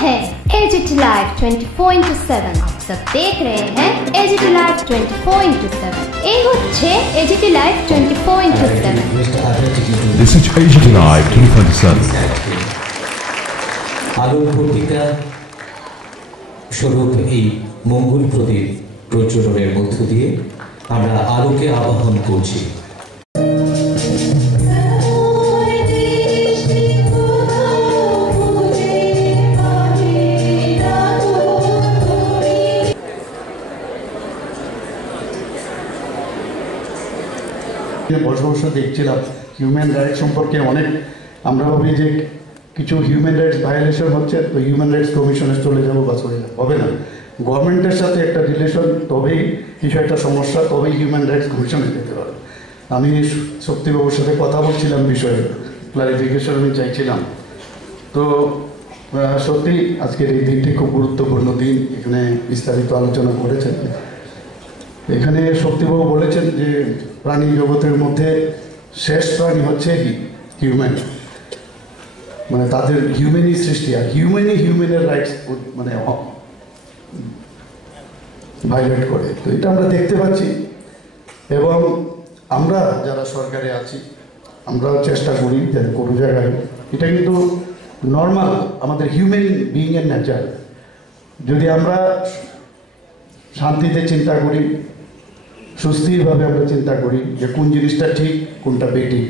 है AGT live 24/7। आप सब देख रहे हैं एजीटी लाइव 24/7। ये হচ্ছে AGT live 24/7। This is AGT live 24/7। আলোর প্রতিটা স্বরূপ এই মঙ্গল প্রদীপ প্রজ্বলনের মধ্য দিয়ে আমরা আলোকে আবাহন করছি। বসে বসে দেখছিলাম হিউম্যান রাইটস সম্পর্কে অনেক আমরা ভাবি যে কিছু হিউম্যান রাইটস ভায়োলেশন হচ্ছে তো হিউম্যান রাইটস কমিশনে চলে যাবো বা চলে যাবো, হবে না। গভর্নমেন্টের সাথে একটা রিলেশন, তবেই কিছু একটা সমস্যা, তবেই হিউম্যান রাইটস কমিশনে যেতে পারে। আমি শক্তিবাবুর সাথে কথা বলছিলাম বিষয়ে, ক্লারিফিকেশন আমি চাইছিলাম। তো সত্যি আজকের এই দিনটি খুব গুরুত্বপূর্ণ দিন, এখানে বিস্তারিত আলোচনা করেছেন। এখানে শক্তিবাবু বলেছেন যে প্রাণী জগতের মধ্যে শেষ প্রাণী হচ্ছে হিউম্যান, মানে তাদের হিউম্যানই সৃষ্টি, আর হিউম্যানের রাইটস মানে ভায়োলেট করে। তো এটা আমরা দেখতে পাচ্ছি, এবং আমরা যারা সরকারে আছি আমরাও চেষ্টা করি যে কোনো জায়গায় এটা কিন্তু নর্মাল আমাদের হিউম্যান বিইংয়ের নেচার। যদি আমরা শান্তিতে চিন্তা করি, সুস্থিরভাবে আমরা চিন্তা করি যে কোন জিনিসটা ঠিক কোনটা বেঠিক।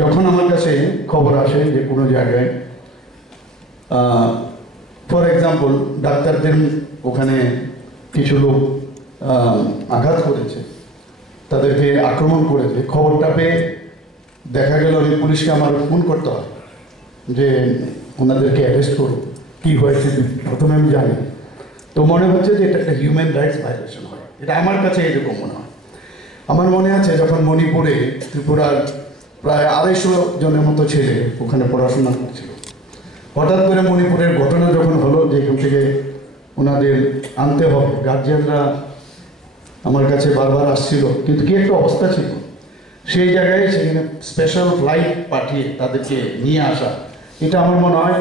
যখন আমার কাছে খবর আসে যে কোনো জায়গায় ফর এক্সাম্পল ডাক্তারদের ওখানে কিছু লোক আঘাত করেছে, তাদেরকে আক্রমণ করেছে, খবরটা পেয়ে দেখা গেল আমি পুলিশকে আমার ফোন করতে হয় যে ওনাদেরকে অ্যারেস্ট করো, কী হয়েছে প্রথমে আমি জানি। তো মনে হচ্ছে যে এটা একটা হিউম্যান রাইটস ভায়োলেশন হয়, এটা আমার কাছে এরকম মনে হয়। আমার মনে আছে যখন মণিপুরে ত্রিপুরার প্রায় 250 জনের মতো ছেলে ওখানে পড়াশোনা করছিল, হঠাৎ করে মণিপুরের ঘটনা যখন হলো যে এখান থেকে ওনাদের আনতে হবে, গার্জিয়ানরা আমার কাছে বারবার আসছিল, কিন্তু কি একটা অবস্থা ছিল সেই জায়গায়, সেখানে স্পেশাল ফ্লাইট পাঠিয়ে তাদেরকে নিয়ে আসা, এটা আমার মনে হয়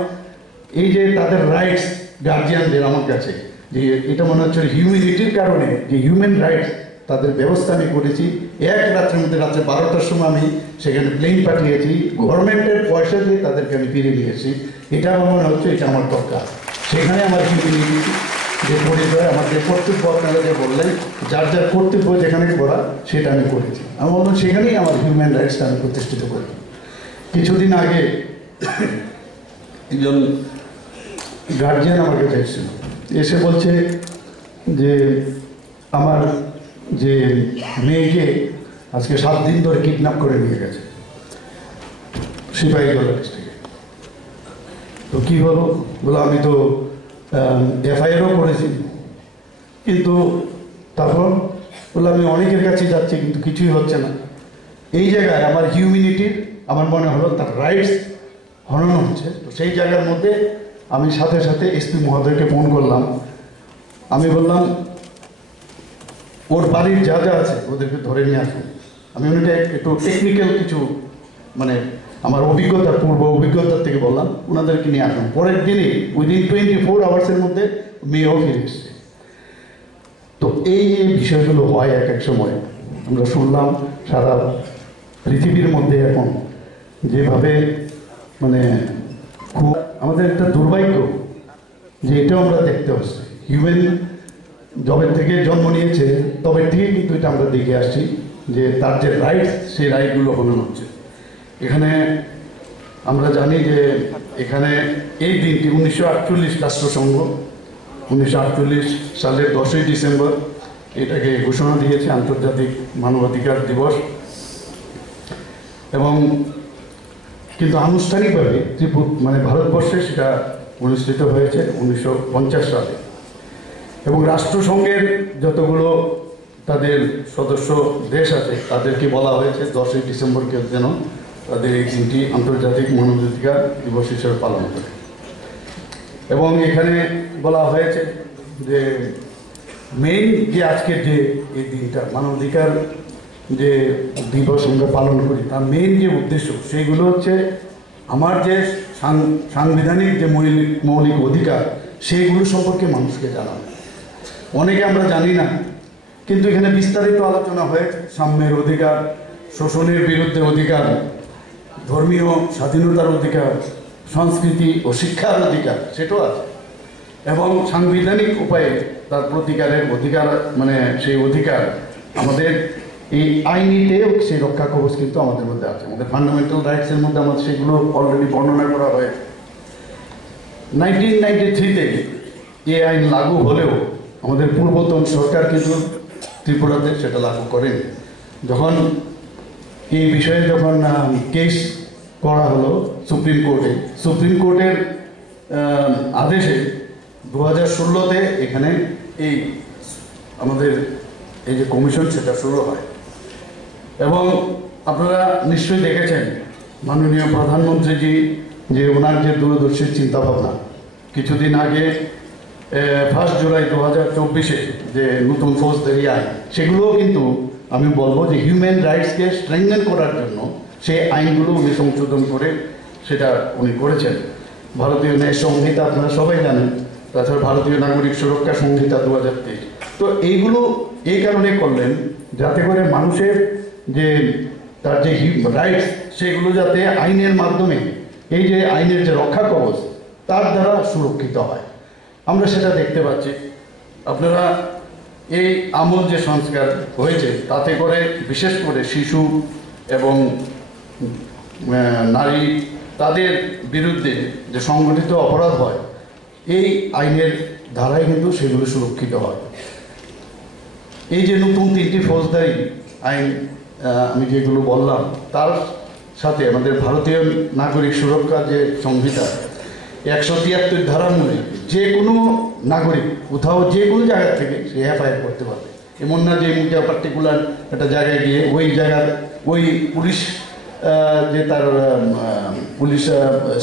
এই যে তাদের রাইটস গার্জিয়ানদের আমার কাছে, যে এটা মনে হচ্ছে হিউম্যানিটির কারণে যে হিউম্যান রাইটস তাদের ব্যবস্থা আমি করেছি। এক রাত্রের মধ্যে রাত্রে 12টার সময় আমি সেখানে প্লেন পাঠিয়েছি, গভর্নমেন্টের পয়সা দিয়ে তাদেরকে আমি ফিরে নিয়েছি। এটা আমার মনে হচ্ছে এটা আমার দরকার। সেখানে আমার হিউম্যানিটি যে পরিচয়, আমার যে কর্তব্য আপনারা যে বললেন, যার যার কর্তব্য যেখানে করা সেটা আমি করেছি। আমি বললাম সেখানেই আমার হিউম্যান রাইটসটা আমি প্রতিষ্ঠিত করি। কিছুদিন আগে একজন গার্জিয়ান আমার কাছে এসেছিল, এসে বলছে যে আমার যে মেয়েকে আজকে 7 দিন ধরে কিডন্যাপ করে নিয়ে গেছে সিপাহীজলা ডিস্ট্রিক্টে। তো কী হলো, বলো আমি তো এফআইআরও করেছি, কিন্তু তারপর বললো আমি অনেকের কাছে যাচ্ছি কিন্তু কিছুই হচ্ছে না। এই জায়গায় আমার হিউম্যানিটির আমার মনে হলো তার রাইটস হনন হচ্ছে। তো সেই জায়গার মধ্যে আমি সাথে সাথে এসপি মহোদয়কে ফোন করলাম। আমি বললাম ওর বাড়ির যা যা আছে ওদেরকে ধরে নিয়ে আসুন। আমি ওনাকে একটু টেকনিক্যাল কিছু মানে আমার অভিজ্ঞতা, পূর্ব অভিজ্ঞতার থেকে বললাম ওনাদেরকে নিয়ে আসুন। পরের দিনই উইদিন 24 আওয়ার্সের মধ্যে মেয়েও ফিরে এসছে। তো এই যে বিষয়গুলো হয় এক এক সময় আমরা শুনলাম সারা পৃথিবীর মধ্যে এখন যেভাবে মানে খুব আমাদের একটা দুর্ভাগ্য যে এটাও আমরা দেখতে হচ্ছে। হিউম্যান যবে থেকে জন্ম নিয়েছে তবে থেকে কিন্তু এটা আমরা দেখে আসছি যে তার যে রাইটস সেই রাইটগুলো হনন হচ্ছে। এখানে আমরা জানি যে এখানে এই দিনটি 1948 রাষ্ট্রসংঘ 1948 সালের 10ই ডিসেম্বর এটাকে ঘোষণা দিয়েছে আন্তর্জাতিক মানবাধিকার দিবস। এবং কিন্তু আনুষ্ঠানিকভাবে মানে ভারতবর্ষে সেটা অনুষ্ঠিত হয়েছে 1950 সালে। এবং রাষ্ট্রসংঘের যতগুলো তাদের সদস্য দেশ আছে তাদেরকে বলা হয়েছে 10ই ডিসেম্বরকে যেন তাদের এই দিনটি আন্তর্জাতিক মানবাধিকার দিবস হিসেবে পালন করে। এবং এখানে বলা হয়েছে যে মেইন যে আজকের যে এই দিনটা মানবাধিকার যে দিবস আমরা পালন করি তার মেইন যে উদ্দেশ্য সেইগুলো হচ্ছে আমার যে সাংবিধানিক যে মৌলিক অধিকার সেইগুলো সম্পর্কে মানুষকে জানানো। অনেকে আমরা জানি না, কিন্তু এখানে বিস্তারিত আলোচনা হয়েছে। সাম্যের অধিকার, শোষণের বিরুদ্ধে অধিকার, ধর্মীয় স্বাধীনতার অধিকার, সংস্কৃতি ও শিক্ষার অধিকার সেটাও আছে, এবং সাংবিধানিক উপায়ে তার প্রতিকারের অধিকার, মানে সেই অধিকার আমাদের এই আইনিতেও সেই রক্ষা কবচ কিন্তু আমাদের মধ্যে আছে। আমাদের ফান্ডামেন্টাল রাইটসের মধ্যে আমাদের সেগুলো অলরেডি বর্ণনা করা হয়েছে। 1993 থেকে এই আইন লাগু হলেও আমাদের পূর্বতন সরকার কিন্তু ত্রিপুরাতে সেটা লাগু করেন। যখন এই বিষয়ে যখন কেস করা হলো সুপ্রিম কোর্টের আদেশে 2016-তে এখানে এই আমাদের এই যে কমিশন সেটা শুরু হয়। এবং আপনারা নিশ্চয়ই দেখেছেন মাননীয় প্রধানমন্ত্রীজি যে ওনার যে দূরদর্শী চিন্তাভাবনা, কিছুদিন আগে 1 জুলাই 2024-এ যে নতুন ফৌজদারি আইন, সেগুলোও কিন্তু আমি বলবো যে হিউম্যান রাইটসকে স্ট্রেংথেন করার জন্য সেই আইনগুলো উনি সংশোধন করে সেটা উনি করেছেন। ভারতীয় ন্যায় সংহিতা আপনারা সবাই জানেন, তাছাড়া ভারতীয় নাগরিক সুরক্ষা সংহিতা 2023। তো এইগুলো এই কারণে করলেন যাতে করে মানুষের যে তার যে রাইটস সেগুলো যাতে আইনের মাধ্যমে, এই যে আইনের যে রক্ষা কবচ তার দ্বারা সুরক্ষিত হয়। আমরা সেটা দেখতে পাচ্ছি। আপনারা এই আমূল যে সংস্কার হয়েছে তাতে করে বিশেষ করে শিশু এবং নারী তাদের বিরুদ্ধে যে সংগঠিত অপরাধ হয় এই আইনের ধারায় কিন্তু সেগুলো সুরক্ষিত হয়। এই যে নতুন 3টি ফৌজদারি আইন আমি যেগুলো বললাম, তার সাথে আমাদের ভারতীয় নাগরিক সুরক্ষা যে সংহিতা 173 ধারা অনুযায়ী যে কোনো নাগরিক কোথাও যে কোনো জায়গা থেকে সে এফআইআর করতে পারবে। এমন না যে পার্টিকুলার একটা জায়গায় গিয়ে ওই জায়গার ওই পুলিশ যে তার পুলিশ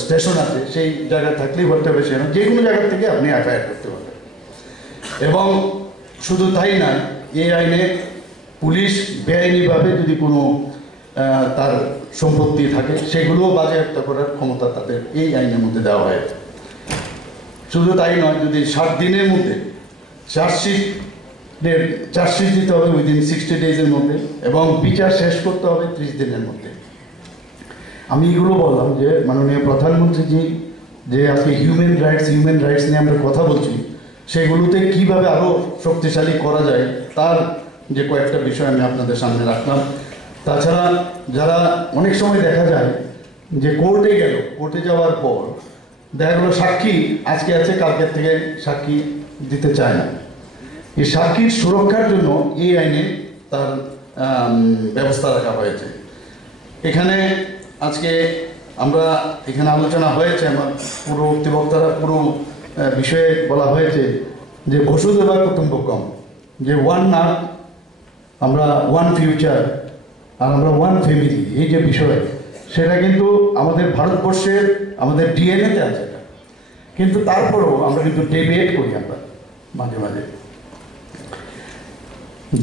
স্টেশন আছে সেই জায়গা থাকলেই করতে হবে, সে যে কোনো জায়গা থেকে আপনি এফআইআর করতে পারবেন। এবং শুধু তাই না, এই আইনে পুলিশ বেআইনিভাবে যদি কোনো তার সম্পত্তি থাকে সেগুলোও বাজেয়াপ্ত করার ক্ষমতা তাদের এই আইনের মধ্যে দেওয়া হয়। শুধু তাই নয়, যদি 60 দিনের মধ্যে চার্জশিট দিতে হবে উইদিন 60 ডেজের মধ্যে, এবং বিচার শেষ করতে হবে 30 দিনের মধ্যে। আমি এগুলো বললাম যে মাননীয় প্রধানমন্ত্রীজি যে আজকে হিউম্যান রাইটস নিয়ে আমরা কথা বলছি, সেগুলোতে কিভাবে আরও শক্তিশালী করা যায় তার যে কয়েকটা বিষয় আমি আপনাদের সামনে রাখলাম। তাছাড়া যারা অনেক সময় দেখা যায় যে কোর্টে যাওয়ার পর দেখা গেলো সাক্ষী আজকে আছে, কালকের থেকে সাক্ষী দিতে চায় না। এই সাক্ষীর সুরক্ষার জন্য এই আইনে তার ব্যবস্থা রাখা হয়েছে। এখানে আজকে আমরা এখানে আলোচনা হয়েছে, আমার পুরো বক্তারা পুরো বিষয়ে বলা হয়েছে যে বসুধৈব কুটুম্বকম, যে ওয়ান আর্থ, আমরা ওয়ান ফিউচার, আর আমরা ওয়ান ফ্যামিলি, এই যে বিষয় সেটা কিন্তু আমাদের ভারতবর্ষের আমাদের ডিএনএতে আছে। কিন্তু তারপরেও আমরা কিন্তু ডেভিয়েট করি, আমরা মাঝে মাঝে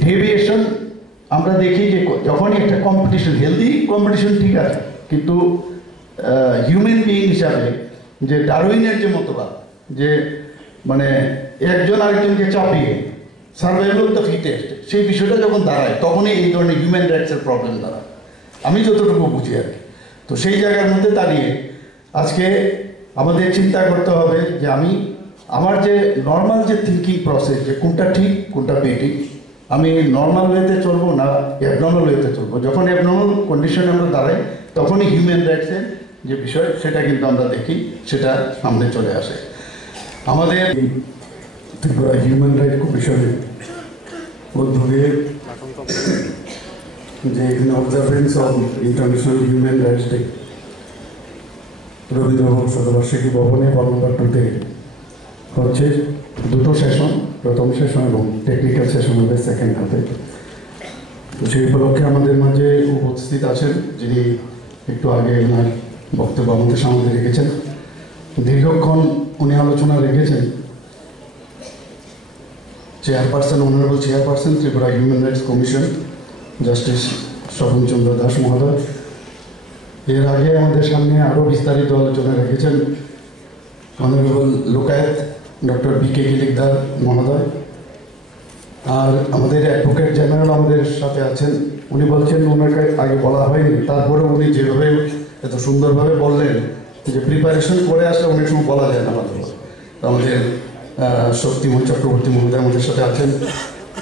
ডেভিয়েশন আমরা দেখি যে যখনই একটা কম্পিটিশন, হেলদি কম্পিটিশন ঠিক আছে, কিন্তু হিউম্যান বিইং হিসাবে যে ডারউইনের যে মতবাদ যে মানে একজন আরেকজনকে চাপিয়ে সার্ভাইভাল অফ দ্য ফিটেস্ট, সেই বিষয়টা যখন দাঁড়ায় তখনই এই ধরনের হিউম্যান রাইটসের প্রবলেম দাঁড়ায়, আমি যতটুকু বুঝি আর কি। তো সেই জায়গার মধ্যে দাঁড়িয়ে আজকে আমাদের চিন্তা করতে হবে যে আমার যে নর্মাল যে থিঙ্কিং প্রসেস, যে কোনটা ঠিক কোনটা বেঠিক, আমি নর্মাল ওয়েতে চলবো না অ্যাবনর্মাল ওয়েতে চলবো। যখন অ্যাবনর্মাল কন্ডিশনে আমরা দাঁড়াই তখনই হিউম্যান রাইটসের যে বিষয় সেটা কিন্তু আমরা দেখি, সেটা সামনে চলে আসে। আমাদের ত্রিপুরা হিউম্যান রাইটস কমিশনের উদ্যোগে যে এখানে observance of international human rights day Rabindra Bhavan শতবার্ষিকী ভবনে নম্বর 2-তে হচ্ছে 2টো সেশন, প্রথম সেশন এবং টেকনিক্যাল সেশন হবে সেকেন্ড হাতে। তো সেই উপলক্ষে আমাদের মাঝে উপস্থিত আছেন যিনি একটু আগে ওনার বক্তব্য আমাদের সামনে রেখেছেন, দীর্ঘক্ষণ উনি আলোচনা রেখেছেন, chairperson, honourable chairperson Tripura human rights commission justice Swapan Chandra Das মহোদয়। এর আগে আমাদের সামনে আরও বিস্তারিত আলোচনা রেখেছেন honourable Lokayukta doctor B K. Kilikdar মহোদয়। আর আমাদের অ্যাডভোকেট জেনারেল আমাদের সাথে আছেন। উনি বলছেন ওনাকে আগে বলা হয়নি, তারপরে উনি যেভাবে এত সুন্দরভাবে বললেন যে প্রিপারেশন করে আসলে অনেক সময় বলা যায় না ভালো। আমাদের শক্তিময় চক্রবর্তী মহোদয় আমাদের সাথে আছেন।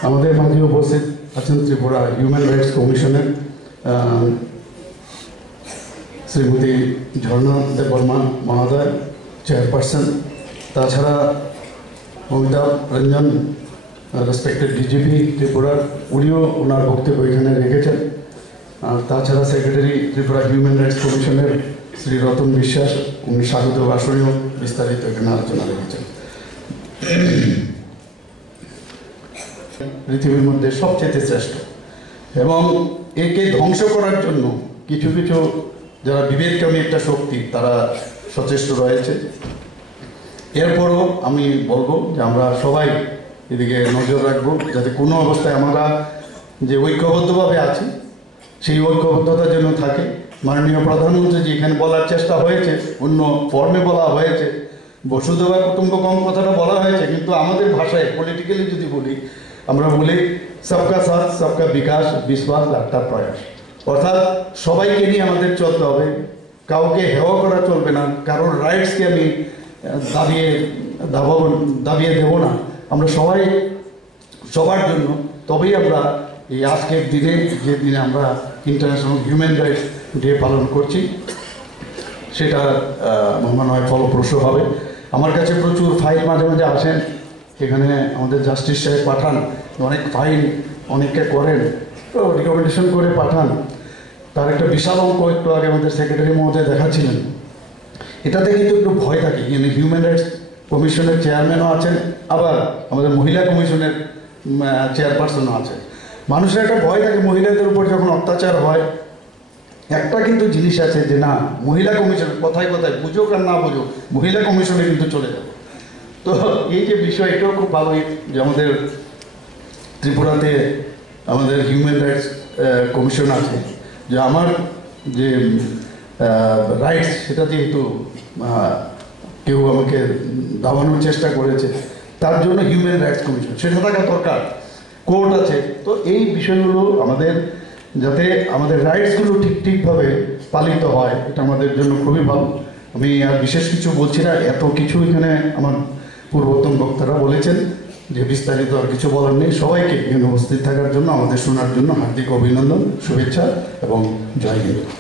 আমাদের মাঝে উপস্থিত আছেন ত্রিপুরা হিউম্যান রাইটস কমিশনের শ্রীমতী ঝর্ণা দেববর্মা মহোদয়, চেয়ারপারসন। তাছাড়া অমিতাভ রঞ্জন, রেসপেক্টেড ডিজিপি ত্রিপুরার, উনিও ওনার বক্তব্য এখানে রেখেছেন। আর তাছাড়া সেক্রেটারি ত্রিপুরা হিউম্যান রাইটস কমিশনের শ্রী রতন বিশ্বাস, উনি স্বাগত ভাষণেও বিস্তারিত এখানে আলোচনা রেখেছেন। পৃথিবীর মধ্যে সবচেয়ে শ্রেষ্ঠ, এবং একে ধ্বংস করার জন্য কিছু কিছু যারা বিবেককামী একটা শক্তি তারা সচেষ্ট রয়েছে। এরপরও আমি বলবো যে আমরা সবাই এদিকে নজর রাখবো, যাতে কোনো অবস্থায় আমরা যে ঐক্যবদ্ধভাবে আছি সেই ঐক্যবদ্ধতা যেন থাকে। মাননীয় প্রধানমন্ত্রী যেখানে বলার চেষ্টা হয়েছে, অন্য ফর্মে বলা হয়েছে, বসুধৈব কুটুম্বকম কথাটা বলা হয়েছে, কিন্তু আমাদের ভাষায় পলিটিক্যালি যদি বলি, আমরা বলি সবকা সাথ সবকা বিকাশ বিশ্বাস একটা প্রয়াস। অর্থাৎ সবাইকে নিয়ে আমাদের চলতে হবে, কাউকে হেওয়া করা চলবে না, কারোর রাইটসকে আমি দাবিয়ে দেব না। আমরা সবাই সবার জন্য, তবেই আমরা এই আজকের দিনে, যে দিনে আমরা ইন্টারন্যাশনাল হিউম্যান রাইটস ডে পালন করছি, সেটা মনে হয় ফলপ্রসূ হবে। আমার কাছে প্রচুর ফাইল মাঝে মাঝে আসেন, এখানে আমাদের জাস্টিস সাহেব পাঠান, অনেক ফাইল অনেকে করেন, তো রিকমেন্ডেশন করে পাঠান। তার একটা বিশাল অঙ্ক একটু আগে আমাদের সেক্রেটারি মহোদয় দেখাচ্ছিলেন। এটাতে কিন্তু একটু ভয় থাকে, মানে হিউম্যান রাইটস কমিশনের চেয়ারম্যানও আছেন, আবার আমাদের মহিলা কমিশনের চেয়ারপারসনও আছেন। মানুষের একটা ভয় থাকে মহিলাদের উপর যখন অত্যাচার হয়। একটা কিন্তু জিনিস আছে যে না, মহিলা কমিশন কথায় কথায় বুঝুক আর না বুঝুক, মহিলা কমিশনে কিন্তু চলে যাবে। তো এই যে বিষয়, এটাও খুব ভালোই যে আমাদের ত্রিপুরাতে আমাদের হিউম্যান রাইটস কমিশন আছে, যে আমার যে রাইটস সেটা যেহেতু কেউ আমাকে দাবানোর চেষ্টা করেছে, তার জন্য হিউম্যান রাইটস কমিশন সেটা থাকা দরকার, কোর্ট আছে। তো এই বিষয়গুলো আমাদের, যাতে আমাদের রাইটসগুলো ঠিকভাবে পালিত হয়, এটা আমাদের জন্য খুবই ভালো। আমি আর বিশেষ কিছু বলছি না, এত কিছু এখানে আমার পূর্বতন বক্তারা বলেছেন যে বিস্তারিত আর কিছু বলার নেই। সবাইকে এখানে উপস্থিত থাকার জন্য, আমাদের শোনার জন্য হার্দিক অভিনন্দন, শুভেচ্ছা এবং জয় হিন্দ।